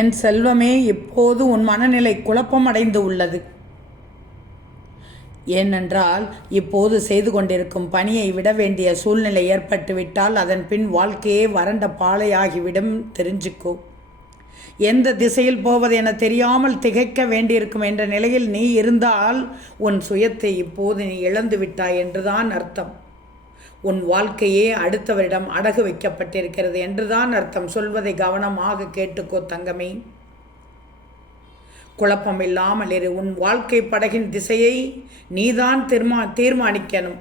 என் செல்வமே, இப்போது உன் மனநிலை குழப்பமடைந்து உள்ளது. ஏனென்றால் இப்போது செய்து கொண்டிருக்கும் பணியை விட வேண்டிய சூழ்நிலை ஏற்பட்டுவிட்டால் அதன் பின் வாழ்க்கையே வறண்ட பாலையாகிவிடும். தெரிஞ்சுக்கோ. எந்த திசையில் போவது என தெரியாமல் திகைக்க வேண்டியிருக்கும் என்ற நிலையில் நீ இருந்தால் உன் சுயத்தை இப்போது நீ இழந்து விட்டாய் என்றுதான் அர்த்தம். உன் வாழ்க்கையே அடுத்தவரிடம் அடகு வைக்கப்பட்டிருக்கிறது என்றுதான் அர்த்தம். சொல்வதை கவனமாக கேட்டுக்கோ தங்கமே. குழப்பம் இல்லாமல் இரு. உன் வாழ்க்கை படகின் திசையை நீதான் தீர்மானிக்கணும்.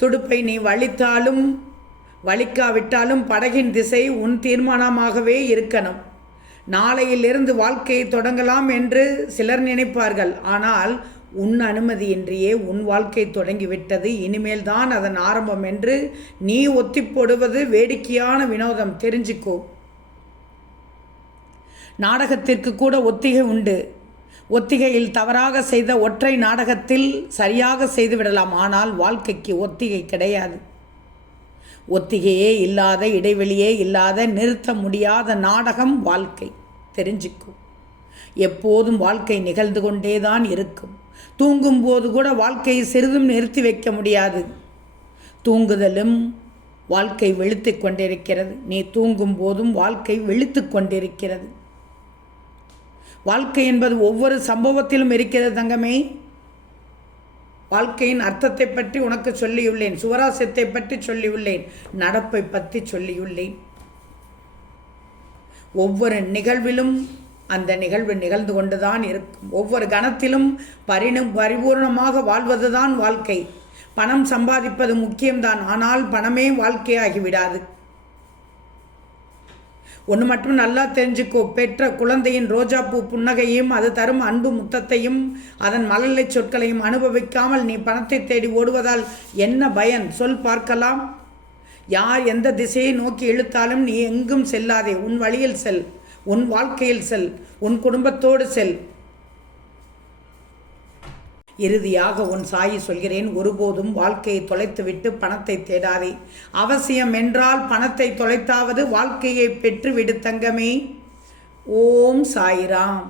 துடுப்பை நீ வலித்தாலும் வலிக்காவிட்டாலும் படகின் திசை உன் தீர்மானமாகவே இருக்கணும். நாளையிலிருந்து வாழ்க்கையை தொடங்கலாம் என்று சிலர் நினைப்பார்கள். ஆனால் உன் அனுமதியின்றியே உன் வாழ்க்கை தொடங்கிவிட்டது. இனிமேல் தான் அதன் ஆரம்பம் என்று நீ ஒத்தி போடுவது வேடிக்கையான வினோதம். தெரிஞ்சுக்கோ. நாடகத்திற்கு கூட ஒத்திகை உண்டு. ஒத்திகையில் தவறாக செய்த ஒற்றை நாடகத்தில் சரியாக செய்துவிடலாம். ஆனால் வாழ்க்கைக்கு ஒத்திகை கிடையாது. ஒத்திகையே இல்லாத, இடைவெளியே இல்லாத, நிறுத்த முடியாத நாடகம் வாழ்க்கை. தெரிஞ்சுக்கும். எப்போதும் வாழ்க்கை நிகழ்ந்து கொண்டேதான் இருக்கும். தூங்கும்போது கூட வாழ்க்கையை சிறிதும் நிறுத்தி வைக்க முடியாது. தூங்குதலும் வாழ்க்கை விழித்து கொண்டிருக்கிறது. நீ தூங்கும் போதும் வாழ்க்கை விழித்து கொண்டிருக்கிறது. வாழ்க்கை என்பது ஒவ்வொரு சம்பவத்திலும் இருக்கிறது தங்கமே. வாழ்க்கையின் அர்த்தத்தை பற்றி உனக்கு சொல்லியுள்ளேன். சுவராசியத்தை பற்றி சொல்லியுள்ளேன். நடப்பை பற்றி சொல்லியுள்ளேன். ஒவ்வொரு நிகழ்விலும் அந்த நிகழ்வு நிகழ்ந்து கொண்டுதான் இருக்கும். ஒவ்வொரு கணத்திலும் பரிபூர்ணமாக வாழ்வதுதான் வாழ்க்கை. பணம் சம்பாதிப்பது முக்கியம்தான். ஆனால் பணமே வாழ்க்கையாகிவிடாது. ஒன்று மட்டும் நல்லா தெரிஞ்சுக்கோ. பெற்ற குழந்தையின் ரோஜாப்பூ புன்னகையும் அது தரும் அன்பு முத்தத்தையும் அதன் மலர்லை சொற்களையும் அனுபவிக்காமல் நீ பணத்தை தேடி ஓடுவதால் என்ன பயன்? சொல் பார்க்கலாம். யார் எந்த திசையை நோக்கி இழுத்தாலும் நீ எங்கும் செல்லாதே. உன் வழியில் செல். உன் வாழ்க்கையில் செல். உன் குடும்பத்தோடு செல். இறுதியாக உன் சாயி சொல்கிறேன், ஒருபோதும் வாழ்க்கையை தொலைத்துவிட்டு பணத்தை தேடாதே. அவசியம் என்றால் பணத்தை தொலைத்தாவது வாழ்க்கையை பெற்றுவிடு தங்கமே. ஓம் சாய்ராம்.